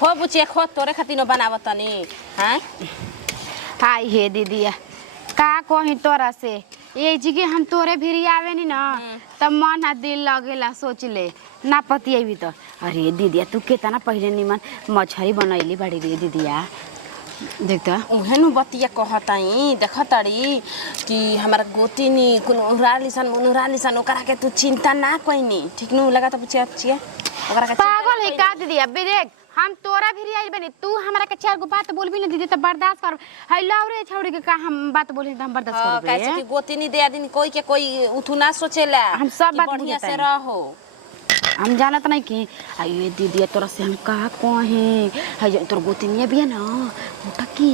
खो बुचिया खो तोरे खातिर बनावत तनी हां हाय हे दीदी का कही तोरा से ये जगह हम तोरे भिरी आवे नी ना तब मन आ दिल लगेला सोच ले ना पतिएबी तो अरे दीदिया तू केतना पहले निमन मछरी बनैली बड़ी रे दीदिया देख तो उहेनु बतिया कहताई देखताड़ी कि हमारा गोतीनी कुन उनरा लिसन ओकरा के तू चिंता ना कोइनी ठीक नु लगा त बुचिया बुचिया ओकरा के पागल है का दीदिया देख हम तोरा भी आई बनी तू हमरा के चार गो बात बोलबी ना दीदी त बर्दाश्त कर है लौरे छौड़ी के का हम बात बोली त हम बर्दाश्त करबे कैसे कि गोतीनी दे दिन कोई के कोई उठू ना सोचेला हम सब बात बढ़िया से रहो हम जानत नहीं कि ये दीदी तोरा से हम का कहे है तोर गोतनिया भी है ना मोटा की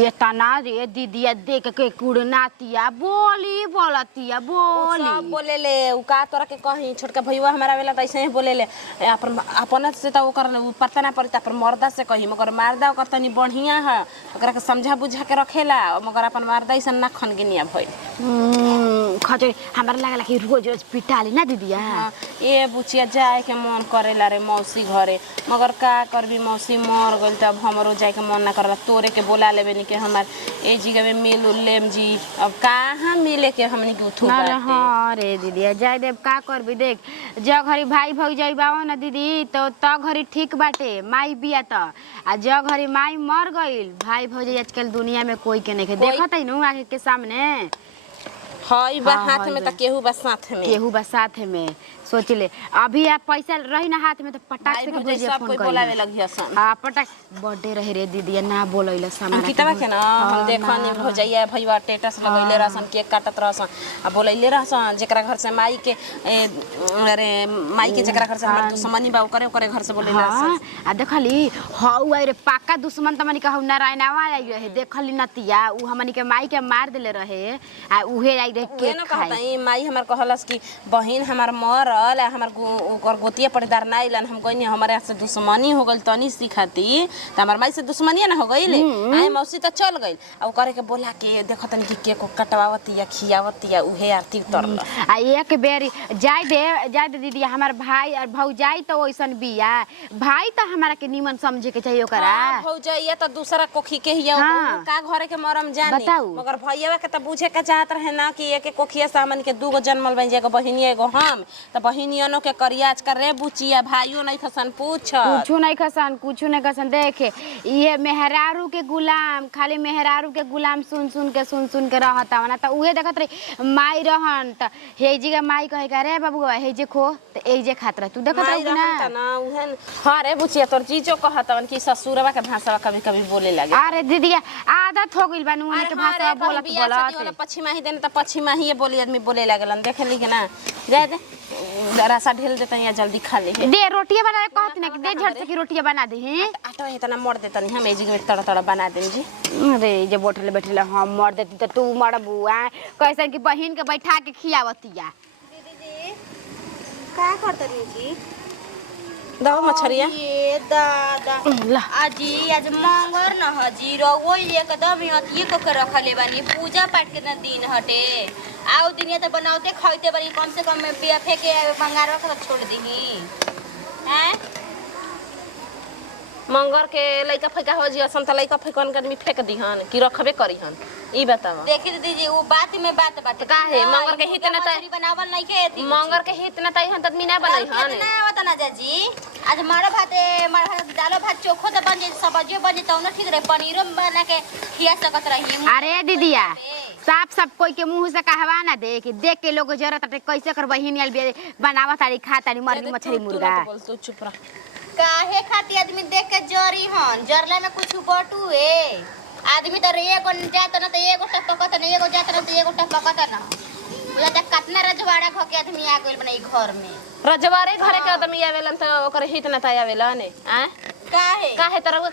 ये तना रे दीदी देख के कुड़नातिया बोली बोलतिया बोली सब बोले ले उ का तोरा के कही छोटका भईवा हमारा वेला त ऐसे ही बोले ले अपन से त ओकर पता ना पड़ता पर मर्दा से कही मगर मर्दा ओकर तनी बढ़िया है ओकरा के समझा बुझा के रखेला मगर अपन मर्दा ऐसा ना खनगिनिया भइल खजरी हमरा लागला कि रोज रोज पिटाली ना दीदिया ए बुचिया जाए के मन करेला रे मौसी घरे मगर का करबी मौसी मर गइल त अब हमरो जाए के मन ना करला तोरे के बोला लेबे नी के हमार ए जगह में मिल लेम जी अब कहां मिले के हमनी के उठू बाटे हां रे दीदिया जाए देव का करबी देख ज घरी भाई भौज जाइबाओ ना दीदी तो त घरी ठीक बाटे माई बिया त आ ज घरी माई मर गइल भाई भौज आजकल दुनिया में कोई के नहीं देखत है नु आगे के सामने हई बा हाथ में त केहू बा साथ में सोच ले अभी आप पैसा रही ना हाथ में तो पटाक से भेजे सब फोन कोई कर बोलावे लगिया सन हां पटाक बर्थडे रहे रे दीदी ना बोलैला सामान कितवा के ना हम देखनी भौजैया भईवा स्टेटस लगैले रहसन केक काटत रहसन आ बोलैले रहसन जेकरा घर से माई के अरे माई के जेकरा घर से हमर दुश्मनी बा ओकरे घर से बोलैले रहसन आ देखली हौ रे पाका दुश्मन त मनी कहौ नारायणवा आई रहे देखली नतिया उ हमनी के माई के मार देले रहे आ उहे आई रहे केक खाई माई हमर कहलस कि बहिन हमर मर हमार ओकर गोतिया पड़दार ना आइलन हम कहनी हमारे से दुश्मनी हो गइल तनी सिखाती त हमर माई से दुश्मनी ना हो गइल आए मौसी त चल गइल आ करे के बोला के देखतनी कि केक कटवावती या खियावती या उहे आरती उतरल आ एक बेरी जाय दे दीदी हमार भाई और भौजाई त ओइसन बिया भाई त हमरा के निमन समझे के चाहिए ओकरा भौजाइया त दूसरा कोखी के हिया का घरे के मरम जानी मगर भैयावा के त पूछे के चाहत रहे ना कि एक कोखिया सामन के दूगो जन्मल बन जेगो बहिनी एगो हम त बहिनियनो के करियाज कर रे बुचिया भाइयो नहीं खसन कुछो नहीं खसन देखे ये मेहरारू के गुलाम खाली मेहरारू के गुलाम सुन के रहता ना त उहे देखत रही माई रहन त हे जी के माई कहे का रे बाबूआ हे जे खो त ए जे खात रह तू देखत रही ना उहे हां रे बुचिया तोर चीजो कहतवन कि ससुरवा के भाषा कभी बोले लागे अरे दीदी आदत हो गइल बानू उन्हें के भाषा बोलत पछिमा ही देन त पछिमा ही बोली आदमी बोले लागलन देखली के ना जाए दे रसा ढेल देतन या जल्दी खा ले दे रोटियां बना कहत ना कि दे झट से की रोटियां बना दे हैं आटा इतना मोड़ देतन हम एजी में तड़ा बना दें जी अरे जे बैठले हम मोड़ देती त तू मरबू कैसे कि बहिन के बैठा के खियावतिया दीदी जी का करतनी जी दो मछरिया ये दादा आजी आज मंगर न हजी रवो एकदम अतिए को के रखले बानी पूजा पाठ के न दिन हटे आओ दिन त बनावते खाइते बानी कम से कम में बिया फेंके बंगार रख छोड़ दीही हैं मंगर के लइका फैका हो जिया सन त लइका फैकन के आदमी फेंक दिहन कि रखबे करिहन ई बतावा देखी दीदी जी वो बात में बात काहे मंगर के हित न त बनावल नहीं के मंगर के हित न त हन आदमी ना बनैहन ना आवत ना जी आज मार भात दालो भात चोखो त बन जे सब्जी बन जे त ठीक रहे पनीरो बना के खिया सकत रही अरे दीदिया सब कोई के मुंह से कहवा ना दे कि देख के लोग जरूरत कैसे कर बहिन बनावा तारी खा तारी मरनी मछली मुर्गा तू चुप रह काहे खाती आदमी देख के जरी हन जरला में कुछ बटू है आदमी तो एगो जात न त एगो टपकत न एगो जात न त एगो टपकत न बोला त कतना रजवाड़ा ख के आदमी आ गइल बने घर में रजवाड़े घरे के आदमी आवेलन त ओकर हित न त आवेलन आ काहे तरह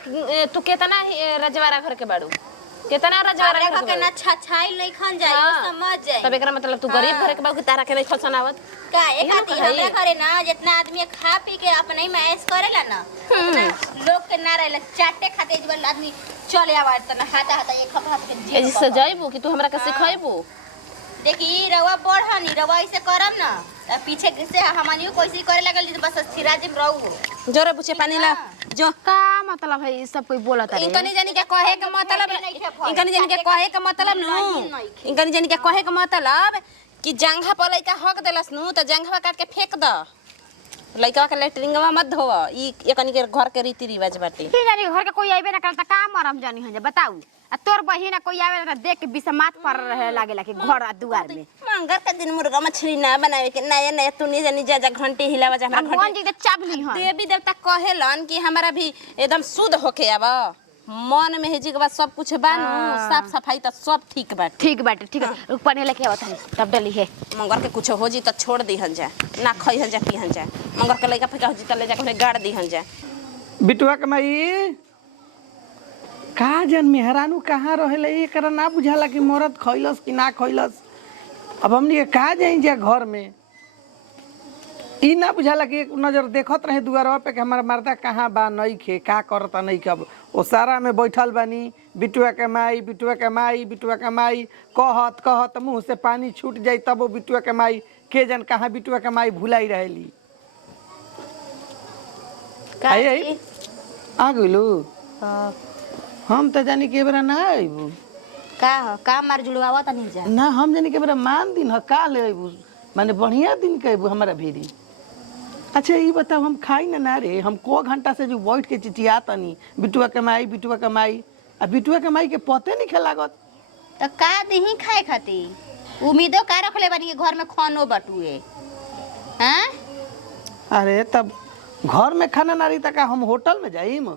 तू केतना रजवाड़ा घर के बाड़ू केतना रजवाड़ा घर के न छछाई नहीं खन जाई समझ जाई तब एकरा मतलब तू गरीब घर के बाऊ के तारा के नहीं खसन आवत का एक आदमी हमरा घरे ना जितना आदमी खा पी के अपने ही मैस करेला ना लोग के ना रहला चाटे खाते जब आदमी चले आवाज त ना हाता एक हाथ के जी ए सजाइबू कि तू हमरा के सिखाइबू देखी रवा बढ़नी रवा ऐसे करम ना पीछे से हमनियो कोई करे लगल बस स्थिरा जिम रहू जोरे पूछे पानी ला जो का मतलब है सब कोई बोलत रे इनकनी जानी के कहे के मतलब इनकनी जानी के कहे के मतलब नु इनकनी जानी के कहे के मतलब कि जंघा पर लइका हक देलस नु त जंघवा काट के फेंक द लइका के लेटरिंगवा मत धोव ई एकनी के घर के रीति रिवाज बाटे की जानी घर के कोई आइबे ना करता का मरम जानी है बताऊ आ तोर बहिन कोई आवे ना देख के बिसमात पर रहे लागेला कि घर आ दुआर में मंगर के दिन मुर्गा मछली ना बनावे के नया नया तू नहीं जानी जा घंटी हिलावा जा हमरा भगवान जी के चाबली हन देवी देवता कहेलन कि हमारा भी एकदम शुद्ध होके आवा मन में हेजी के बाद सब कुछ बानू साफ सफाई त सब ठीक बाटे ठीक है पानी लेके आवत है तब डली है मंगर के कुछ हो जी त छोड़ दिहन जा ना खइहन जा पिहन जा मंगर के लइका फेंका हो जी त ले जा के गाड़ दिहन जा बिटुआ के माई का जन मेहरानू कहाँ रहेले एकरा ना बुझाला कि मरद खइलस कि ना खइलस अब हमनी के का जाई जा घर में ई ना बुझाला कि एक नजर देखत रहे दुआरवा पे कि हमारा मर्दा कहाँ बा नहीं खे का करता नहीं कब ओ सारा में बैठल बानी बिटुआ के माई कहत मुँह से पानी छूट जाई तब वो बिटुआ के माई के जन कहाँ बिटुआ के माई भुलाई रहेली आई आ गइलू हम तो जानी के बेरा ना आइबू का मार जुड़वावा त नहीं जा ना हम जानी के बेरा मान दिन ह का ले आइबू माने बढ़िया दिन के आइबू हमारा भीरी अच्छा ये बताओ हम खाई ना रे हम को घंटा से जो बैठ के चिचिया तनी बिटुआ के माई आ बिटुआ के माई के पते नहीं खे लागत तो का दही खाए खाती उम्मीदों का रखले बानी घर में खानो बटुए हैं अरे तब घर में खाना ना रही का हम होटल में जाइम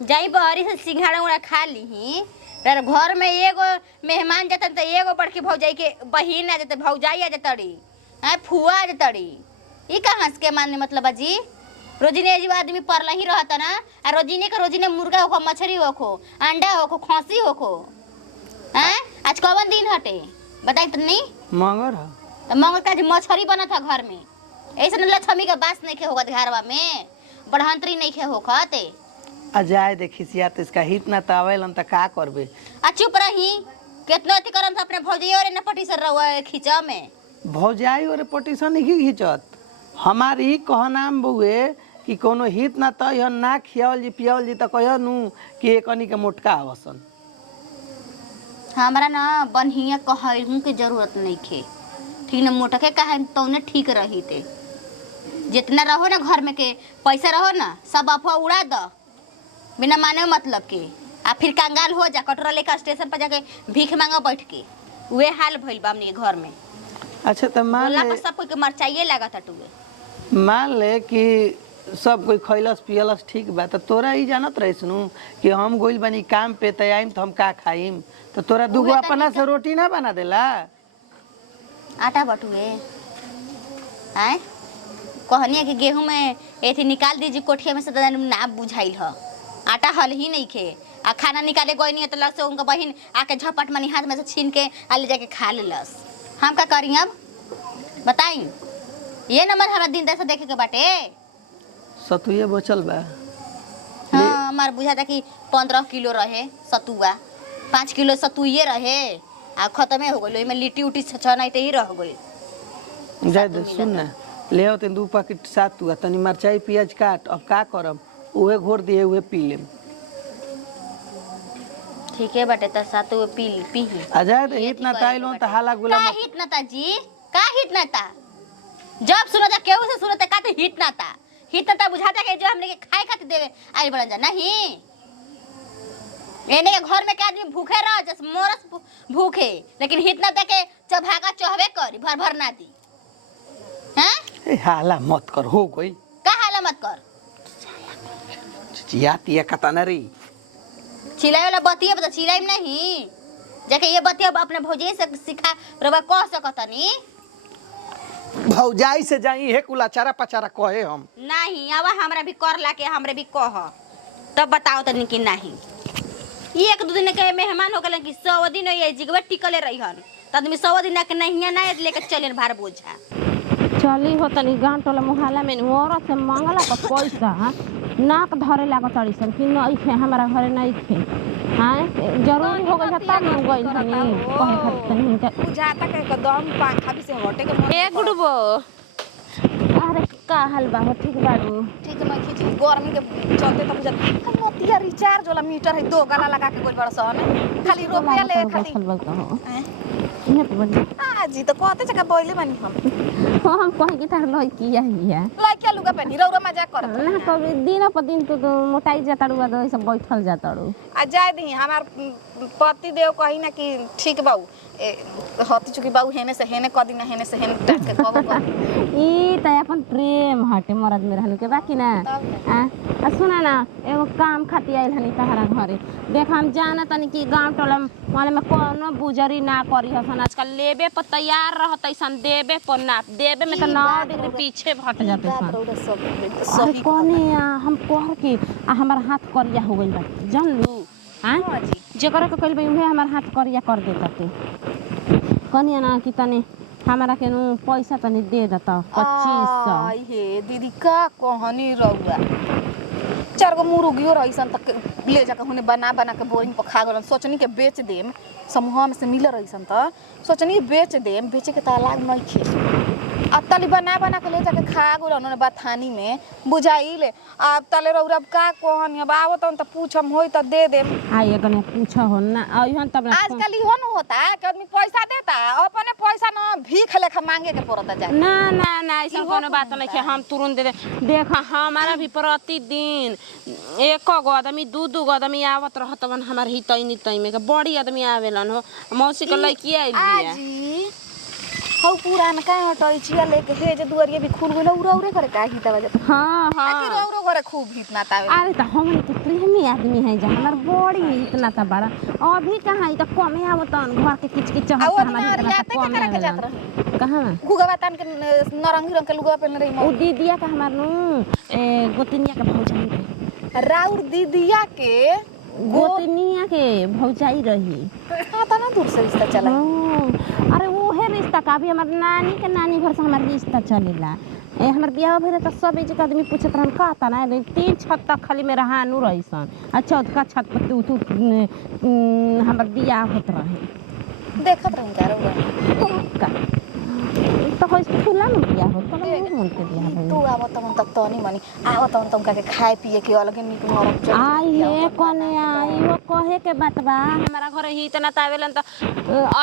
जाई बहरी से सिंघाड़ा उड़ा खा ली तर घर में एगो मेहमान जाता तो एगो बड़की भौजाई के बहिन आ जाते भौजाई आ जातड़ी हैं फुआ आ जातड़ी ई कहाँ के मानने मतलब अजी रोजिने जीव आदमी परला ही रहता ना आ रोजिने मुर्गा होखो मछली होखो अंडा होखो खसी होखो हैं आज कौन दिन हटे बताई तो नहीं मंगर तो मंगल का मछली बना था घर में ऐसा न लक्ष्मी के बास नहीं खे होगा घरवा में बढ़ंतरी नहीं खे होखते आ जाए देखी सिया तो इसका हित ना तावेलन त का करबे आ चुप रही कितना अति करम था अपने भौजी और न पटी सर रहुआ खींचा में भौजाई और पटीशन ही घिंचत हमारी कहनाम बुए कि कोनो हित ना त यह ना खियावल जी पियावल जी त कह नु कि एकनी के मोटका आवसन हमारा ना बनहिया कहूँ के जरूरत नहीं खे ठीक ना मोटके कहे तो न ठीक रही थे जितना रहो ना घर में के पैसा रहो ना सब अफवाह उड़ा दो बिना माने मतलब के आ फिर कंगाल हो जा कटोरा लेकर स्टेशन पर जाके भीख मांगा बैठ के वे हाल भइल बा हमने घर में अच्छा तो मान ले सब कोई के मरचाइए लागत हटुए मान ले कि सब कोई खैलस पियलस ठीक बा तो तोरा ही जानत रहिसनु कि हम गोइल बनी काम पे तयाइम तो हम का खाइम तो तोरा दुगो अपना से रोटी ना बना देला आटा बटुए आए कहनिया कि गेहूं में एथी निकाल दीजिए कोठिया में से तो ना बुझाइल ह आटा हल ही नहीं खे आ खाना निकाले गई नहीं तो लग से उनका बहन आके झपट मनी हाथ में से छीन के आ ले जाके खा लेलस हम का करी अब बताई ये नंबर हमारा दिन दशा देखे के बाटे सतुए बचल बा हाँ हमार बुझा था कि 15 किलो रहे सतुआ 5 किलो सतुए रहे आ खत्मे हो गई में लिट्टी उटी छनाई ही रह गई जाय दे सुन ना ले आओ तेन 2 पैकेट सतुआ तनी मिर्चाई प्याज काट अब का करब उहे घोर दिए उहे पी लेम ठीक है बटे त सतुए पी आ जाए दे हित ना ताइलों त हाला गुला का हित ना ता जी का हित ना ता जब सुनो जा केहू से सुनो त का तो हित ना ता हित ना बुझाता है जो हमने के खाए खाते देवे आई बड़न जा नहीं एने के घर में के आदमी भूखे रह जस मोरस भूखे लेकिन हित ना के चभागा चहबे करी भर भर ना दी हैं ए हाला मत कर हो गई का हाला मत कर चियातिया कतनरी चिल्लाए वाला बतिया बता चिल्लाइम नहीं जाके ये बतिया अपने भौजी से सिखा रबा कह सकतनी भौजाई से जाई हे कुला चारा पचारा कहे हम नहीं आवा हमरा भी कर ला के हमरे भी कह तब बताओ तनी कि नहीं एक दो दिन के मेहमान हो गए कि 100 दिन ये जिगवे टिकले रहीहन त आदमी 100 दिन के नहीं ना लेके चले भार बोझा चली हो तनी गांव टोला मोहल्ला में औरत से मांगला का पैसा नाक धरे लागत तड़ी सन कि नहीं खे हमारा घरे नहीं खे हां जरूरी हो गई तब न गइल तनी कहे खातिर तनी बुझाता के एकदम पंखा भी से हटे के ए गुडबो का हाल बा हो ठीक बाड़ू ठीक नहीं खींची गर्मी के चलते तो बुझत हम नतिया रिचार्ज वाला मीटर है 2 गाला लगा के गोल बड़ा सन खाली रुपया ले खाली चल बता हो हैं? ये तो बड़ी आजी तो कहते जगह बोले बानी हम हो हम कहे कि तार लई किया हिया लइका लुगा पहनी रौरा मजाक करत ना कभी दिन पर दिन तो मोटाई जाताड़ू आ सब बैठल जाताड़ू आ जाए दी हमार पति देव कही ना कि ठीक बाऊ हती चुकी बाऊ हेने से हेने क दिन हेने से हेने टाइट के कहबो कर ई त अपन प्रेम हटे मरद में रहनु के बाकी ना आ सुना ना एगो काम खाती आइल हनी तहरा घरे देख हम जाना तनी कि गांव टोला माने में कोनो बुजरी ना करी हसन आजकल लेबे पर तैयार रहत ऐसन देबे पर ना देबे में त 9 डिग्री पीछे हट जाते सन रौरा सब अरे सही कोने हम कह के हमार हाथ करिया हो गइल बा जान लू हां जेकरा के कइल बा उहे हमार हाथ करिया कर देताते कनिया ना कि तने हमारा के नु पैसा तनी दे देता 2500 आई हे दीदी का कहनी रौरा 4 गो मुर्गियो रहीसन तक ले जाके हुने बना बना के बोरिंग पर खा गलन सोचनी के बेच देम समूह में से मिल रहीसन त सोचनी बेच देम बेचे के तालाग नहीं खे अतली बना बना के ले जाके खा गलन उन्होंने बथानी में बुझाइले अब तले रौरा अब का कहनी अब आवत त पूछम होई त दे देम आई गने पूछा हो ना आइहन तब आजकल इहो न होता कि आदमी पैसा देता अपने पैसा न भीख लेखा मांगे के पड़ता जाए ना ना ना ऐसा कोनो बात नहीं है हम तुरंत दे देख हमारा भी प्रतिदिन एक गो आदमी दू गो आदमी आवत रहतवन हमार हितई नितई में के बड़ी आदमी आवेलन हो मौसी के लड़की आइल बिया आजी हौ पुरान का हटई छिया लेके हे जे दुआरिया भी खुल गेल उरे करे का हिता बजे हां हां आखिर औरो करे खूब हित ना तावे अरे त हमनी के प्रेमी आदमी है जा हमार बड़ी इतना ता बड़ा अभी कहां त कमे आवतन घर के किच किच आ हमार वो हमार ना इतना रियाते ता के तरह के कमे जात रही कहां गुगवा तान के नारंगी रंग के लुगवा पहन रही उ दीदिया का हमार नु गोतनिया के भौजाई राउर दीदिया के गोतनिया के भौजाई रही हां तना दूर से रिश्ता चला अरे वो है रिश्ता का भी हमार नानी के नानी घर से हमार रिश्ता चलेला हमार बियाह भइल त सब एक आदमी पूछत रहन का ता ना 3 छत तक खाली में रहानु रहीसन अच्छा का छत पर तू हमार बियाह होत रहे देखत रही का रौरा तो होइस खुला न बियाह होत तो मन के बियाह भइल तू आवत त तनी मनी आवत त का के खाए पिए के अलग निक नरक आई हे कोने आई वो कहे के बात बा हमारा घर ही इतना तावेलन त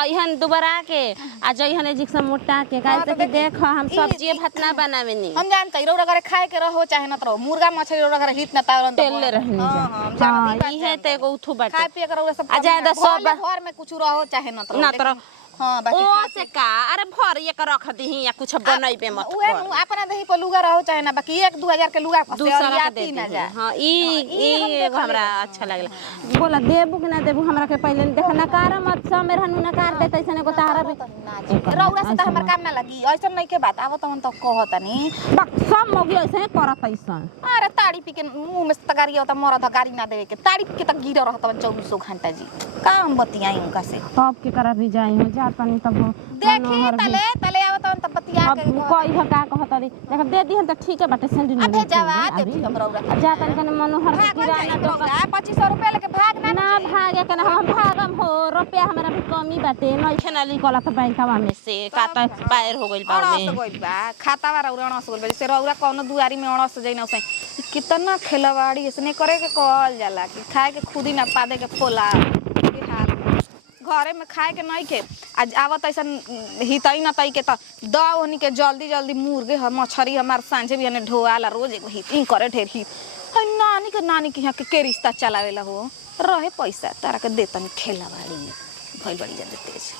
आइहन दुबारा के आ जइहन जिक से मोटा के काहे कि देख हम सब्जी भात ना बनावेनी हम जानते रौरा घरे खाए के रहो चाहे न रहो मुर्गा मछली रौरा घरे हित न तावलन त तेल ले रहनी जा हां ई है ते एगो उठू बाटे खाए पिए के रौरा सब आ जाए तो सब घर में कुछ रहो चाहे न ना तर हां बाकी ओ से का अरे भर ये के रख दही या कुछ बनैबे मत उहे अपना दही पर लुगा रहो चाहे ना बाकी 1-2 के लुगा फसे और याती ना जा हां ई एगो हमरा अच्छा लागला बोला देबू कि ना देबू हमरा के पहले देख नकार मत सब मेरा नु नकार देतै सने को तारा रौरा से त हमर काम ना लगी ऐसन नहीं के बात आवत हम त कहतनी बक सब मौगी ऐसे करत ऐसन अरे ताड़ी पी के मुंह में तगारी होता मरद गाड़ी ना देवे के ताड़ी पी के त गिर रहत 24 घंटा जी काम बतियाई उनका से तब के कर रिजाई हो जा तनी तब देखी तले आवत त बतिया अब के कोई का कहतरी देख दे दिहन त ठीक है बाटे सैंडल अबे जवा दे हम रौरा जा तनी कने मनोहर किराना दुकान 2500 रुपया लेके भाग ना ना भागे के ना हम भागम हो रुपया हमरा भी कमी बाटे नहीं खेनाली कला त बैंकवा में से काता एक्सपायर हो गइल बा अणस गइल बा खाता वाला रौरा अणस गइल बा जैसे रौरा कौनो दुआरी में अणस जइना उसै कितना खेलवाड़ी इसने करे के कहल जाला कि खाए के खुद ही ना पादे के फोला के हाल घरे में खाए के नहीं के आज आवत ऐसन हितई ना तई के त दवनी के जल्दी जल्दी मुर्गे मछरी हमार सांझे भी हने ढोआला रोज एगो हित करे ढेर हित है नानी के यहाँ के रिश्ता चलावेला हो रहे पैसा तारा के देतन खेलवाड़ी भइल बड़ी जा देते छै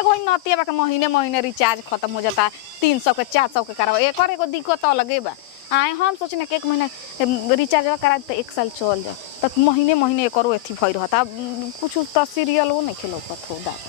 एगो नतिया बा के महीने रिचार्ज खत्म हो जाता 300 के 400 के करावा एकर एगो दिक्कत अलगे बा आए हम सोचने कि 1 महीना रिचार्ज करा तो 1 साल चल जाए तो महीने करो एथी भई रहता कुछ तो सीरियल वो नहीं खेलो कथो